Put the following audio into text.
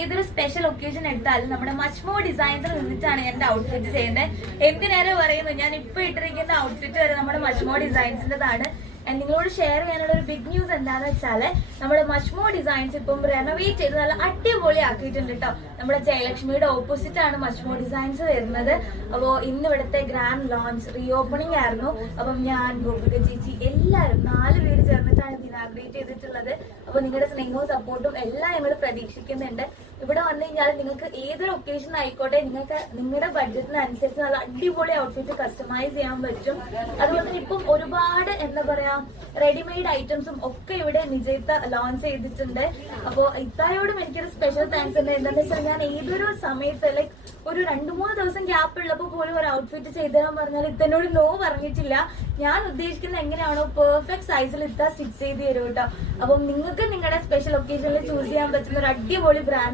ഏതൊരു special occasion എടുത്താലും നമ്മുടെ മച്ച്മോ ഡിസൈൻസിൽ നിന്നിട്ടാണ് എന്റെ ഔട്ട്ഫിറ്റ് ചെയ്യുന്നത്. എന്തിനേറെ പറയുന്നു, ഞാൻ ഇപ്പൊ ഇട്ടിരിക്കുന്ന ഔട്ട്ഫിറ്റ് വരെ നമ്മുടെ മച്ച്മോ ഡിസൈൻസിന്റെതാണ്. നിങ്ങളോട് ഷെയർ ചെയ്യാനുള്ള ഒരു ബിഗ് ന്യൂസ് എന്താണെന്ന് വെച്ചാല് നമ്മുടെ മച്ച്മോ ഡിസൈൻസ് ഇപ്പം റെനോവേറ്റ് ചെയ്ത് നല്ല അടിപൊളി ആക്കിയിട്ടുണ്ട് കേട്ടോ. നമ്മുടെ ജയലക്ഷ്മിയുടെ ഓപ്പോസിറ്റ് ആണ് മച്ച്മോ ഡിസൈൻസ് വരുന്നത്. അപ്പോ ഇന്ന് ഇവിടുത്തെ ഗ്രാൻഡ് ലോഞ്ച് റീ ഓപ്പണിംഗ് ആയിരുന്നു. അപ്പം ഞാൻ ഗോപിക ചേച്ചി എല്ലാവരും 4 പേര് ചേർന്നിട്ടാണ് ഇത് ഇനാഗ്രേറ്റ് ചെയ്തിട്ടുള്ളത്. അപ്പൊ നിങ്ങളുടെ സ്നേഹവും സപ്പോർട്ടും എല്ലാം ഞങ്ങൾ പ്രതീക്ഷിക്കുന്നുണ്ട്. ഇവിടെ വന്നു കഴിഞ്ഞാൽ നിങ്ങൾക്ക് ഏതൊരു ഒക്കേഷൻ ആയിക്കോട്ടെ, നിങ്ങൾക്ക് നിങ്ങളുടെ ബഡ്ജറ്റിനനുസരിച്ച് നല്ല അടിപൊളി ഔട്ട്ഫിറ്റ് കസ്റ്റമൈസ് ചെയ്യാൻ പറ്റും. അതുപോലെ തന്നെ ഇപ്പം ഒരുപാട് എന്താ പറയാ റെഡിമെയ്ഡ് ഐറ്റംസും ഒക്കെ ഇവിടെ നിജയിത്ത ലോഞ്ച് ചെയ്തിട്ടുണ്ട്. അപ്പോ ഇത്തായോടും എനിക്കൊരു സ്പെഷ്യൽ താങ്ക്സ് ഉണ്ട്. എന്താണെന്ന് വെച്ചാൽ ഞാൻ ഏതൊരു സമയത്ത് ലൈക്ക് ഒരു 2-3 ദിവസം ഗ്യാപ്പ് ഉള്ളപ്പോൾ പോലും ഒരു ഔട്ട്ഫിറ്റ് ചെയ്തു തരാൻ പറഞ്ഞാൽ ഇത്തനോട് നോ പറഞ്ഞിട്ടില്ല. ഞാൻ ഉദ്ദേശിക്കുന്നത് എങ്ങനെയാണോ പെർഫെക്റ്റ് സൈസിൽ ഇത്ത സ്റ്റിച്ച് ചെയ്ത് തരും കേട്ടോ. അപ്പം നിങ്ങൾക്ക് നിങ്ങളുടെ സ്പെഷ്യൽ ഒക്കേഷനിൽ ചൂസ് ചെയ്യാൻ പറ്റുന്ന ഒരു അടിപൊളി ബ്രാൻഡ്